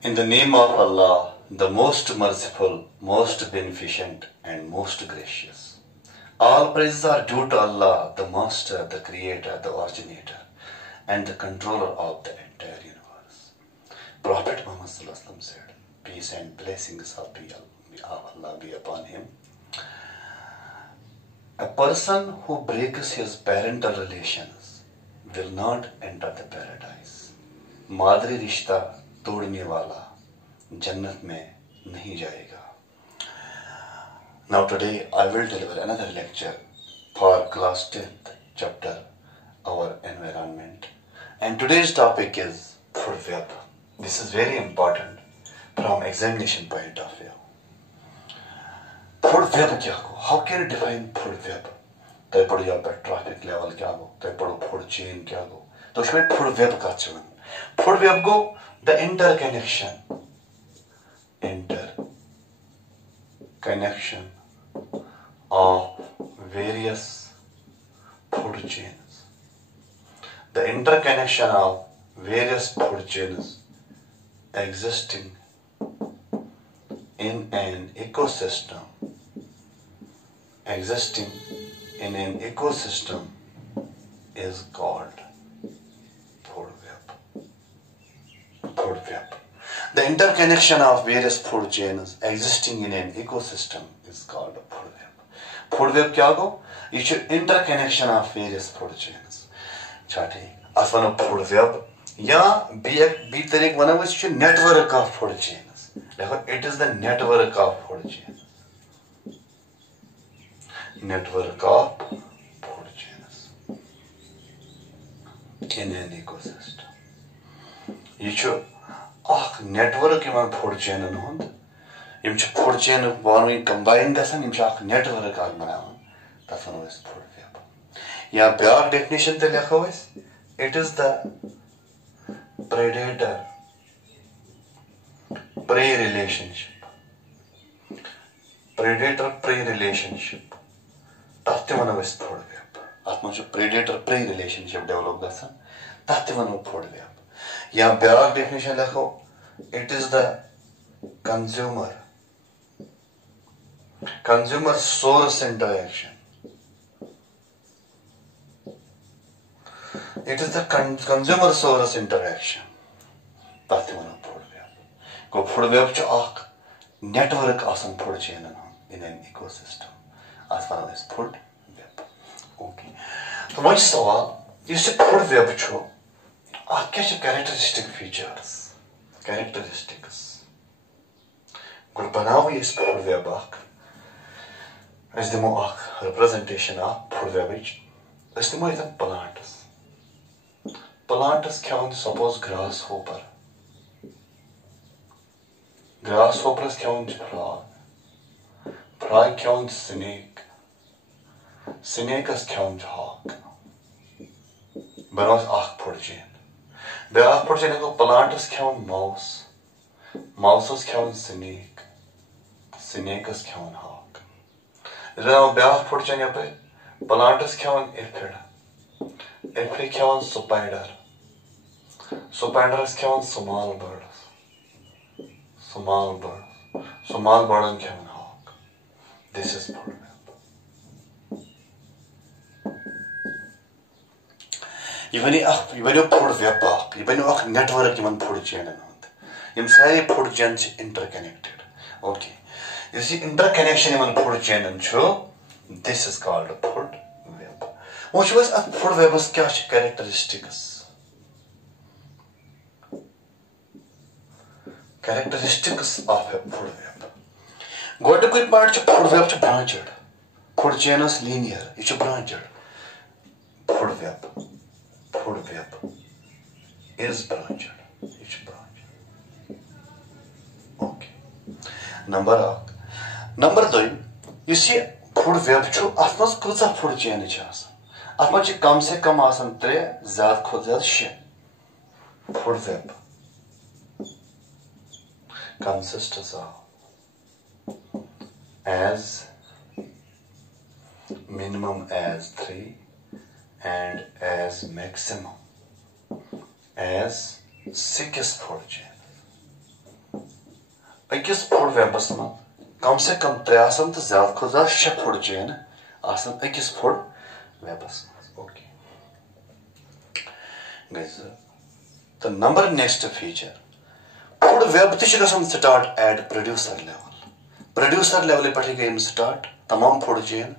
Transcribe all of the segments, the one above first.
In the name of Allah, the most merciful, most beneficent, and most gracious. All praises are due to Allah, the Master, the Creator, the Originator, and the Controller of the entire universe. Prophet Muhammad said, peace and blessings of Allah be upon him. A person who breaks his parental relations will not enter the paradise. मादरी रिश्ता तोड़ने वाला जन्नत में नहीं जाएगा. Now today I will deliver another lecture for class 10th chapter, our environment. And today's topic is food web. This is very important from examination point of view. Food web क्या हो? How can you define food web? तो पढ़ो यहाँ पर traffic level क्या हो? तो पढ़ो food chain क्या हो? तो उसमें food web का चुन. Food web go the interconnection of various food chains. The interconnection of various food chains existing in an ecosystem. Is called food web. Food web. The interconnection of various food chains existing in an ecosystem is called food web. Food web क्या हो? It's interconnection of various food chains. चाटी. As one of food web. या B तरीक वना वो it's network of food chains. It is the network of food chains. Network of food chains in an ecosystem. ये जो network Yemen food chain होंद, यम जो food chain वालों combine गसन यम जो network आग बनावन, तफनो इस food web. यहाँ ब्याग definition ते लिखा हुआ है, it is the predator-prey relationship. Tafte वनो इस food web. आत्मा जो predator-prey relationship develop गसन, तफते वनो food web. यहाँ ब्याग definition लिखो, it is the consumer source interaction. It is the consumer source interaction. तफते वनो food web. को food web जो आख network आसन food chain in an ecosystem. As far as food web. Okay. तो मुझे सवाल, इसे food web जो क्या characteristic features, characteristics. गुड बनाओ ये food web इस दिमो representation food web इस दिमो इधर plants क्या होते suppose grasshopper क्या होते frog क्या होते snake क्या होते hawk बनाओ food chain. Beak food chain को plants क्या होते mouse क्या होते snake क्या होते hawk. इधर beak food chain यहाँ पे plants क्या होते aphid क्या होते spider क्या होते small birds क्या होते hawk. This is food web. Even food web even network even food chain and सारे food chains interconnected. Okay. You see interconnection even food chain and show this is called food web. What was a food web's characteristics? Characteristics of a food web. Go to quick part food web to branched. Food chain is linear. It's branched. Food web is branched. It's branched. Okay. Number 2. You see food web chu atmas kuza food chain chas. Atmas chi kam se kam asan 3 zyad khod zyad 6. Food web consists of as minimum as 3 and as maximum as 6 food chains. अकिस food वेबस में कम से कम 3 तो ज्यादा खुद 6 food chain अकिस food वेबस में okay तो number next feature food web तो start at producer level पे गई स्टार्ट तमाम फुड चेन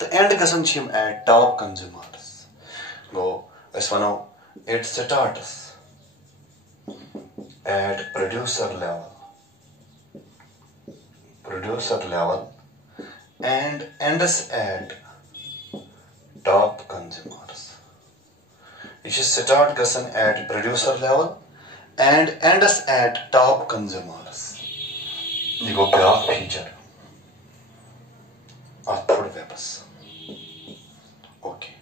तो एंड गसन एट टॉप कंज्यूमर्स गो वनो it starts at producer level and ends at top consumers. It is start gussan at producer level and ends at top consumers. You go graph feature of food webs. Okay.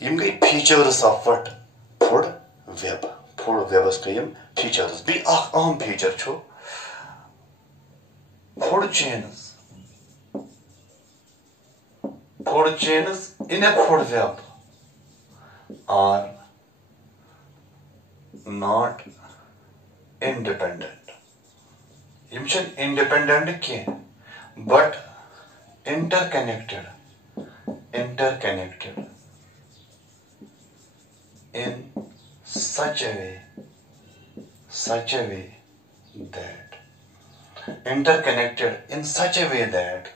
Yim gay features of what food web. Food webs के यम features भी अहम feature छो food chains in a food web are not independent. यम छन independent के but interconnected in such a way that interconnected in such a way that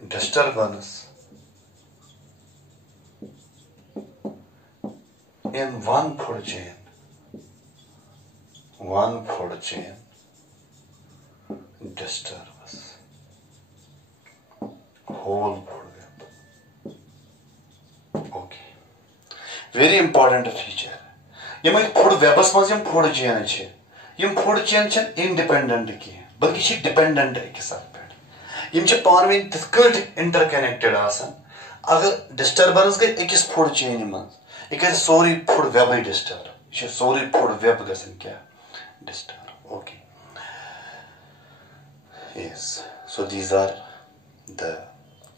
disturbance in one food chain disturbs whole food web. Okay. Very important feature. Yama food वेबस मज food chain यम food chain independent की बल्कि dependent अकिस पे यम पान one तिथ interconnected अगर disturbance गई अकिस food chain मज यह सोरी फूड वेब डिस्टर्ब यह सोरी फूड वेब क्या disturb okay yes so these are the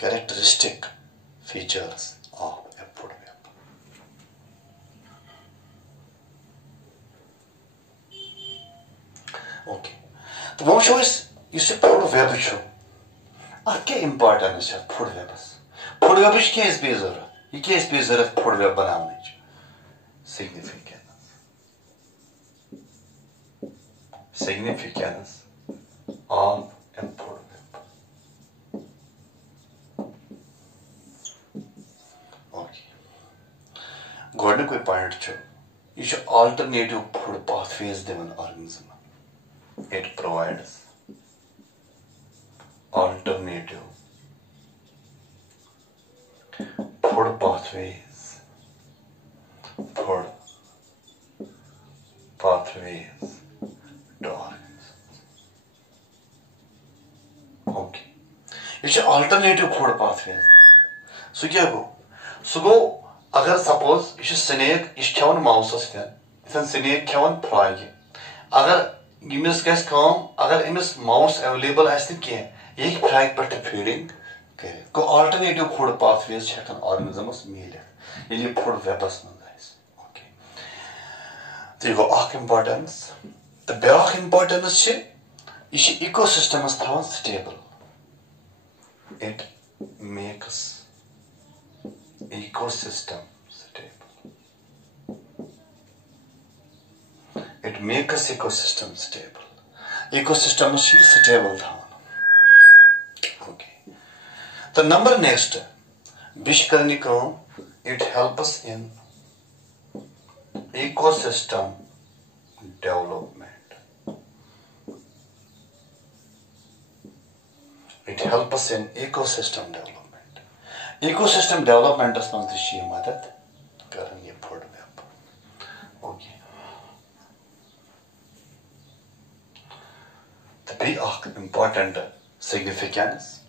characteristic features of a food web. Okay. तो वो शो इस फूड वेब छो क्या इंपॉर्टेंस है फूड वेबस फूड वेबस क्या पे जरूरत यह क्या पे जरूरत फूड वेब बनाने significance of a food web. Okay. Gordon कोई पॉइंट छो यह alternative food pathways दिवन organism. It provides alternative food pathways to organisms. Okay. It's alternative food pathways. So क्या गो? So गो अगर suppose ये snake इस ख्यावन mouse अस्तें इधर snake ख्यावन fry अगर इमिस कैस काम अगर इमिस माउस अवेलेबल आस्ते के यह फ्राई पर फीडिंग करे को अल्टरनेटिव फूड पाथवेज हेकन ऑर्गेनिजम्स मिले ये फूड वेबस में आइस ओके तो ये अख इंपॉर्टेंस तो ब्याख इंपॉर्टेंस छे ये इकोसिस्टमस थावन stable it makes ecosystem it makes ecosystem stable. Ecosystem is stable down. Okay. The number next, Bishkarnikam, it helps in ecosystem development. It helps in ecosystem development. Ecosystem development is not the sheer method. Currently, food web. Okay. Be important significance.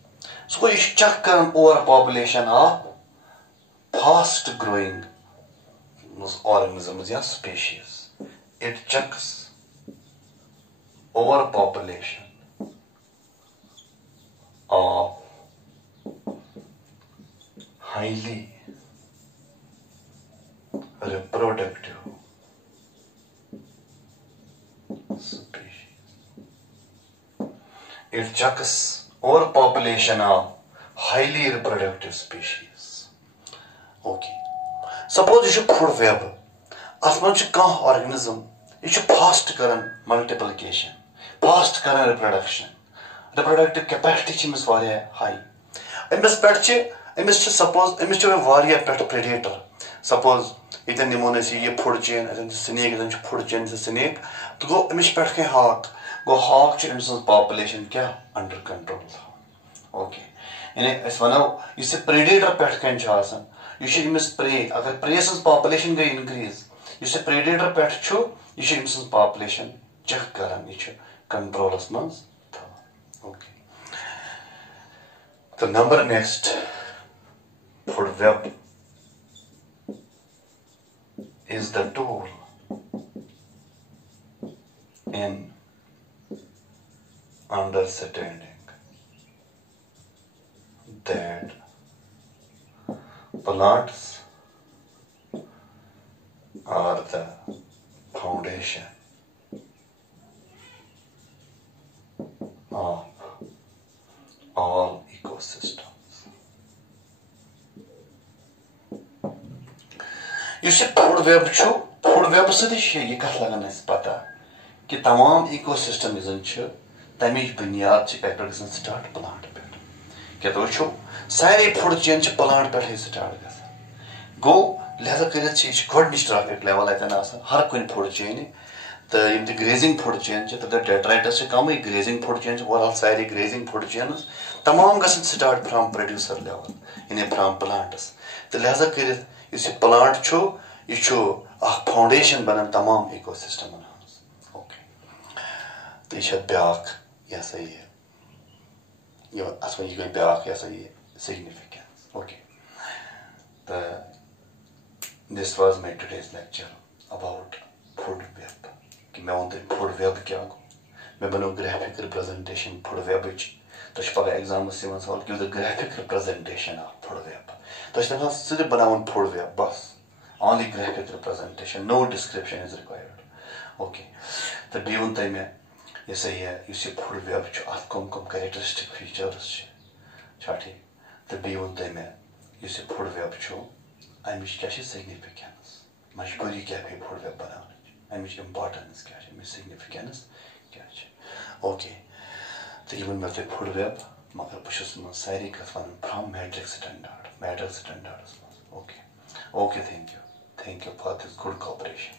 So you check overpopulation of fast growing organisms or species. It checks overpopulation of highly शख्स और population of highly reproductive species. Okay, suppose यह food web, अत मह organism यह fast कर multiplication, fast कर reproduction, reproductive capacity high. अमिस suppose अमिस पे प्रेडेटर, सपोज ये नमो ये फूड चेन, स्नेक ये फूड चेन स्नेक, तो गो अमिस पे कह हाक, गो हाक पॉपुलेशन क्या अंडर कंट्रोल। ओके, यानी वनो इस प्रेडेटर पे कन यह प्रे, अगर प्रे सज पॉपुलेशन गई इनक्रीज, इस प्रेडेटर पे यह पॉपुलेशन चेक कर कंट्रोलस मज। ओके, तो number next, food web is the tool in understanding that plants are the foundation of all ecosystems. Food web food web सह कत लगन पता कि तमाम इकोसिस्टम तमिच बुनियाद पे स्टार्ट प्लांट पे। क्या तो वो सारे फूड चेन प्लांट पे स्टार्ट ग गो, लिहाजा कर ट्रैफिक लेवल अतन हर कुन फूड चेन, तो यम ग्रेजिंग फूड चेन तो डेट्राइटस कम, ग्रेजिंग फूड चेन ओवरऑल सारे ग्रेजिंग फूड चेन तमाम गसन स्टार्ट फ्राम प्रोड्यूसर लेवल, यानी फ्राम प्लांट्स। तो लिहाजा कर प्लांट यह फाउंडेशन बनान तमाम इकोसिस्टमन। ओके, तो यह ब्याक यह सा यह गई ब्याक यह सा यह सिग्निफिकेंस। ओके, तो this was my today's lecture about food web कि मैं वो फूड वेब क्या गो, मैं बनो ग्राफिक रिप्रेजेंटेशन फूड वेब। तो पगह एग्जाम सवाल कि graphic representation of food web, तो सिर्फ बनावन फूड वेब बस, only graphic representation, no description is required. Okay, तो बी वन तय में ये सही है, इसे फूड वेब अत कम कैरेक्टरिस्टिक फीचर्स ठीक, तो बी वन तय में इसे फूड वेब अमिच क्या सिग्निफिकेंस, मजबूरी क्या पे फूड वेब बनाने, अमिच इम्पार्टेंस क्या, अमिच सिग्निफिकेंस क्या। ओके, तो ये मैं तुम फूड वेब, मगर बहुत सारी कत one from matric standard, matric standards. Okay, okay, thank you for this good cooperation.